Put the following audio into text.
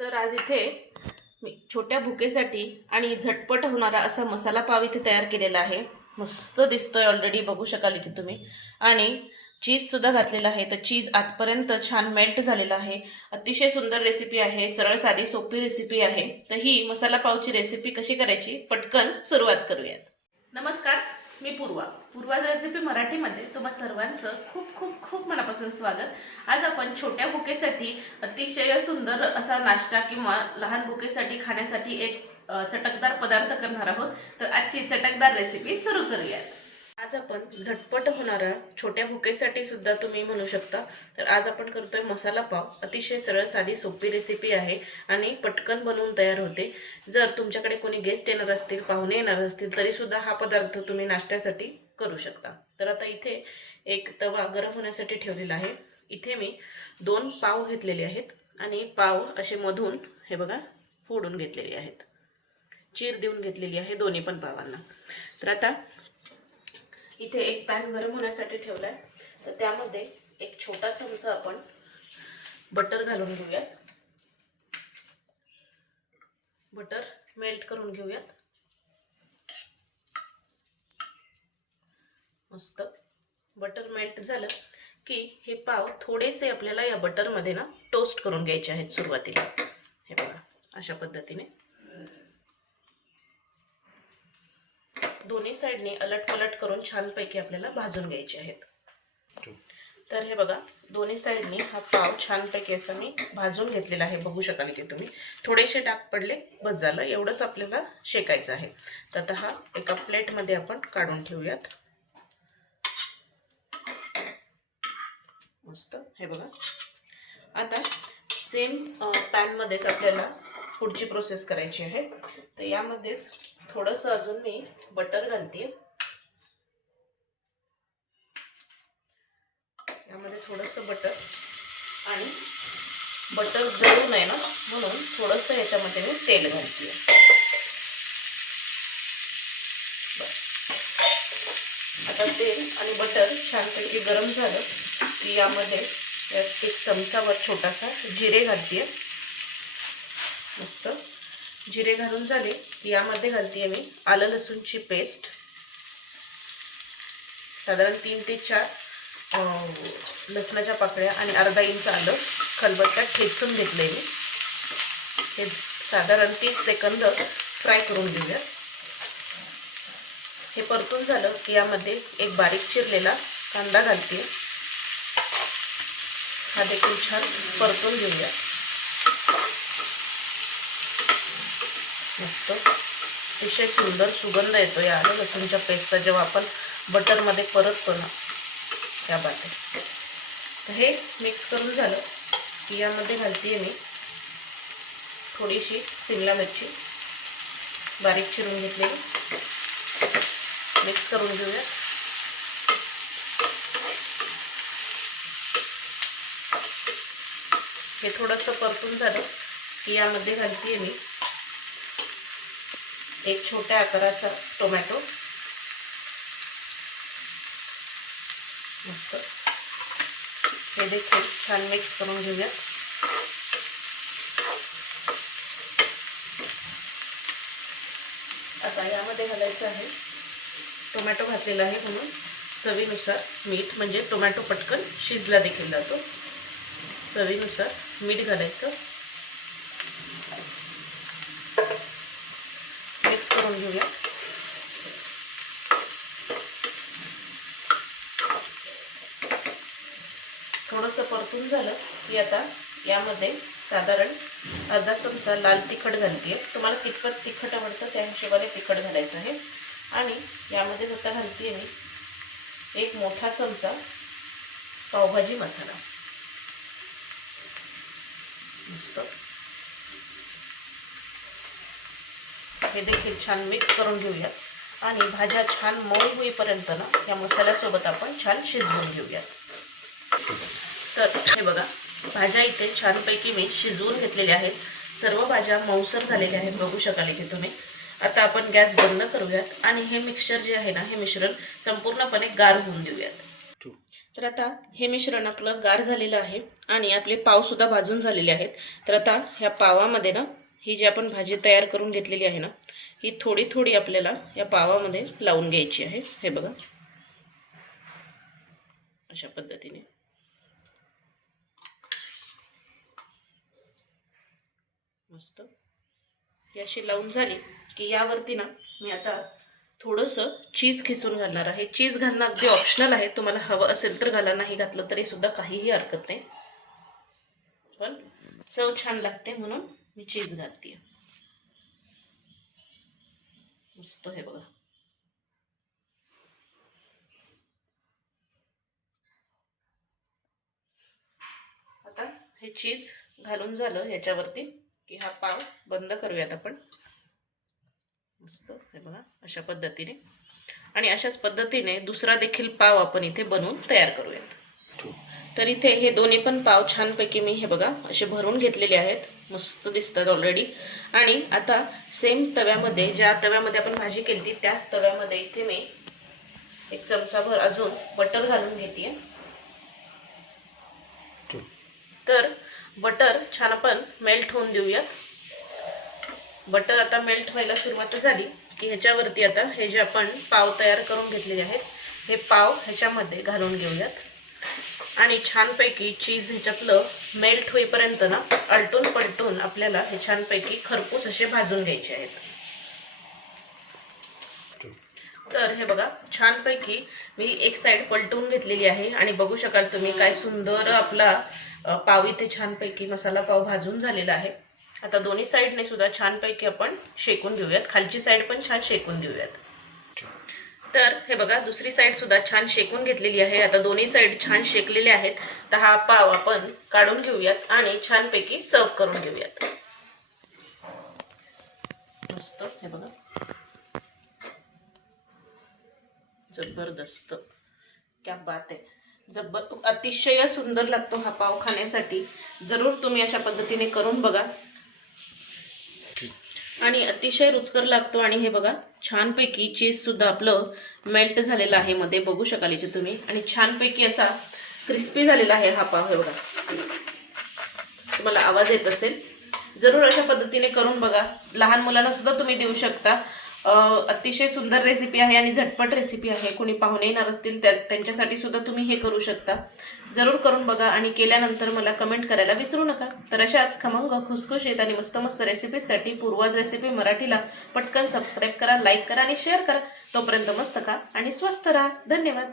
तर आज इथे मी छोट्या भुकेसाठी आणि झटपट होणारा असा मसाला पाव इथे तयार केलेला आहे. मस्त दिसतोय ऑलरेडी बघू शकाल इथे तुम्ही. आणि चीजसुद्धा घातलेला आहे. तर चीज आजपर्यंत छान मेल्ट झालेला आहे. अतिशय सुंदर रेसिपी आहे. सरळ साधी सोपी रेसिपी आहे. तर ही मसाला पावची रेसिपी कशी करायची? पटकन सुरुवात करूयात. नमस्कार. मी पूर्वा. पूर्वा रेसिपी मराठीमध्ये तुम्हा सर्वांचं खूप खूप खूप मनापासून स्वागत. आज आपण छोट्या बुकेसाठी अतिशय सुंदर असा नाश्ता किंवा लहान बुकेसाठी खाण्यासाठी एक चटकदार पदार्थ करणार आहोत. तर आजची चटकदार रेसिपी सुरू करूयात. आज आपण झटपट होणारा छोट्या भुकेसाठी सुद्धा तुम्ही म्हणू शकता. तर आज आपण करतोय मसाला पाव. अतिशय सरळ साधी सोपी रेसिपी आहे आणि पटकन बनवून तयार होते. जर तुमच्याकडे कोणी गेस्ट येणार असतील पाहुणे येणार असतील तरी सुद्धा हा पदार्थ तुम्ही नाश्त्यासाठी करू शकता. तर आता इथे एक तवा गरम होण्यासाठी ठेवलेला आहे. इथे मी दोन पाव घेतलेले आहेत आणि पाव असे मधून हे बघा फोडून घेतलेले आहेत. चीर देऊन घेतलेली आहे दोन्ही पण पावांना. तर आता इथे एक पॅन गरम होण्यासाठी ठेवला आहे तर त्यामध्ये एक छोटा चमचा आपण बटर घालून घेऊयात. बटर मेल्ट करून घेऊयात. मस्त. बटर मेल्ट झालं की हे पाव थोडेसे आपल्याला या बटरमध्ये ना टोस्ट करून घ्यायचे आहेत सुरुवातीला. हे बघा अशा पद्धतीने. दोन्ही साईडने अलट पलट करून छानपैकी आपल्याला भाजून घ्यायचे आहेत. तर हे बघा दोन्ही साईडनी हा पाव छानपैकी असा मी भाजून घेतलेला आहे. बघू शकाल की तुम्ही. थोडेसे डाग पडले बस झालं. एवढंच आपल्याला शेकायचं आहे. तर आता हा एका प्लेटमध्ये आपण काढून ठेवूयात. मस्त. हे बघा. आता सेम पॅनमध्येच आपल्याला पुढची प्रोसेस करायची आहे. तर यामध्येच थोडंसं अजून मी बटर घालते. यामध्ये थोडंसं बटर आणि बटर जळू नये ना म्हणून थोडंसं याच्यामध्ये मी तेल घालते. बस. आता तेल आणि बटर छानपैकी गरम झालं की यामध्ये एक चमचावर छोटासा जिरे घालते. मस्त. जिरे घालून झाले. की यामध्ये घालते मी आलं लसूणची पेस्ट. साधारण तीन ते चार लसणाच्या पाकळ्या आणि अर्धा इंच आलं खलबत्त्यात ठेचून घेतले मी. हे साधारण तीस सेकंद फ्राय करून घेऊया. हे परतून झालं की यामध्ये एक बारीक चिरलेला कांदा घालते. हा देखील छान परतून घेऊया. मस्त अतिशय सुंदर सुगंध येतो या आलं लसूणच्या पेस्टचा जेव्हा आपण बटरमध्ये परततो ना त्या बाटे तर हे मिक्स करून झालं. की यामध्ये घालते मी थोडीशी शिमला मिरची. बारीक चिरून घेतलेली. मिक्स करून घेऊया. हे थोडंसं परतून झालं. की यामध्ये घालते मी एक छोट्या आकाराचा टोमॅटो. मस्त. हे देखील छान मिक्स करून घेऊया आता यामध्ये घालायचं आहे टोमॅटो घातलेला आहे म्हणून चवीनुसार मीठ म्हणजे टोमॅटो पटकन शिजला देखील जातो. चवीनुसार मीठ घालायचं मिक्स करून घेऊया. थोडंसं परतून झालं की आता यामध्ये साधारण अर्धा चमचा लाल तिखट घालते. तुम्हाला कितपत तिखट आवडतं त्या हिशोबाने तिखट घालायचं आहे. आणि यामध्ये आता घालते मी एक मोठा चमचा पावभाजी मसाला. मस्त. हे देखील छान मिक्स करून घेऊया आणि भाज्या छान मऊ होईपर्यंत ना या मसाल्यासोबत आपण छान शिजवून घेऊया तर हे बघा भाज्या इथे छानपैकी मी शिजवून घेतलेल्या आहेत. सर्व भाज्या मऊसर झालेल्या आहेत बघू शकाल इथे तुम्ही. आता आपण गॅस बंद करूयात आणि हे मिक्सचर जे आहे ना हे मिश्रण संपूर्णपणे गार होऊन देऊयात. तर आता हे मिश्रण आपलं गार झालेलं आहे आणि आपले पावसुद्धा भाजून झालेले आहेत. तर आता ह्या पावामध्ये ना ही जी आपण भाजी तयार करून घेतलेली आहे ना ही थोडी थोडी आपल्याला या पावामध्ये लावून घ्यायची आहे. हे बघा. अशा पद्धतीने. मस्त. ही अशी लावून झाली की यावरती ना मी आता थोडंसं चीज खिसून घालणार आहे. चीज घालणं अगदी ऑप्शनल आहे. तुम्हाला हवं असेल तर घाला नाही घातलं तरी सुद्धा काहीही हरकत नाही. पण चव छान लागते म्हणून मी चीज घालते मस्त हे बघा. आता हे चीज घालून झालं ह्याच्यावरती की हा पाव बंद करूयात आपण. मस्त हे बघा अशा पद्धतीने. आणि अशाच पद्धतीने दुसरा देखील पाव आपण इथे बनवून तयार करूयात. तर इथे हे दोन्ही पण पाव छानपैकी मी हे बघा असे भरून घेतलेले आहेत. मस्त दिसतात ऑलरेडी आणि आता सेम तव्यामध्ये ज्या तव्यामध्ये आपण भाजी केली त्याच तव्यामध्ये इथे मी एक चमचाभर अजून बटर घालून घेते तर बटर छान आपण मेल्ट होऊन देऊयात बटर आता मेल्ट व्हायला सुरुवात झाली की ह्याच्यावरती आता हे जे आपण पाव तयार करून घेतलेले आहेत हे पाव ह्याच्यामध्ये घालून घेऊयात. आणि छानपैकी चीज ह्याच्यातलं मेल्ट होईपर्यंत ना अलटून पलटून आपल्याला हे छानपैकी खरपूस असे भाजून घ्यायचे आहेत. तर हे बघा छानपैकी मी एक साईड पलटून घेतलेली आहे आणि बघू शकाल तुम्ही काय सुंदर आपला पाव इथे छानपैकी मसाला पाव भाजून झालेला आहे. आता दोन्ही साईडने सुद्धा छानपैकी आपण शेकून घेऊयात. खालची साईड पण छान शेकून घेऊयात. तर हे बघा दुसरी साईड सुद्धा छान शेकून घेतलेली आहे. आता दोन्ही साईड छान शेकलेले आहेत. तर हा पाव आपण काढून घेऊयात आणि छानपैकी सर्व करून घेऊयात. मस्त हे बघा. जबरदस्त. क्या बात आहे. जबर अतिशय सुंदर लागतो हा पाव खाण्यासाठी. जरूर तुम्ही अशा पद्धतीने करून बघा. आणि अतिशय रुचकर लागतो आणि हे बघा छानपैकी चीज सुद्धा आपलं मेल्ट झालेलं आहे. मध्ये बघू शकाल इथे तुम्ही. आणि छानपैकी असा क्रिस्पी झालेला आहे हा पाव. एवढा तुम्हाला आवाज येत असेल. जरूर अशा पद्धतीने करून बघा. लहान मुलांना सुद्धा तुम्ही देऊ शकता. अतिशय सुंदर रेसिपी आहे आणि झटपट रेसिपी आहे. कोणी पाहुणे येणार असतील त्या त्यांच्यासाठी सुद्धा तुम्ही हे करू शकता. जरूर करून बघा आणि केल्यानंतर मला कमेंट करायला विसरू नका. तर अशाच खमंग खुसखुशीत आणि मस्त मस्त रेसिपीसाठी पूर्वज रेसिपी मराठीला पटकन सबस्क्राईब करा लाईक करा आणि शेअर करा. तोपर्यंत मस्त का आणि स्वस्त राहा. धन्यवाद.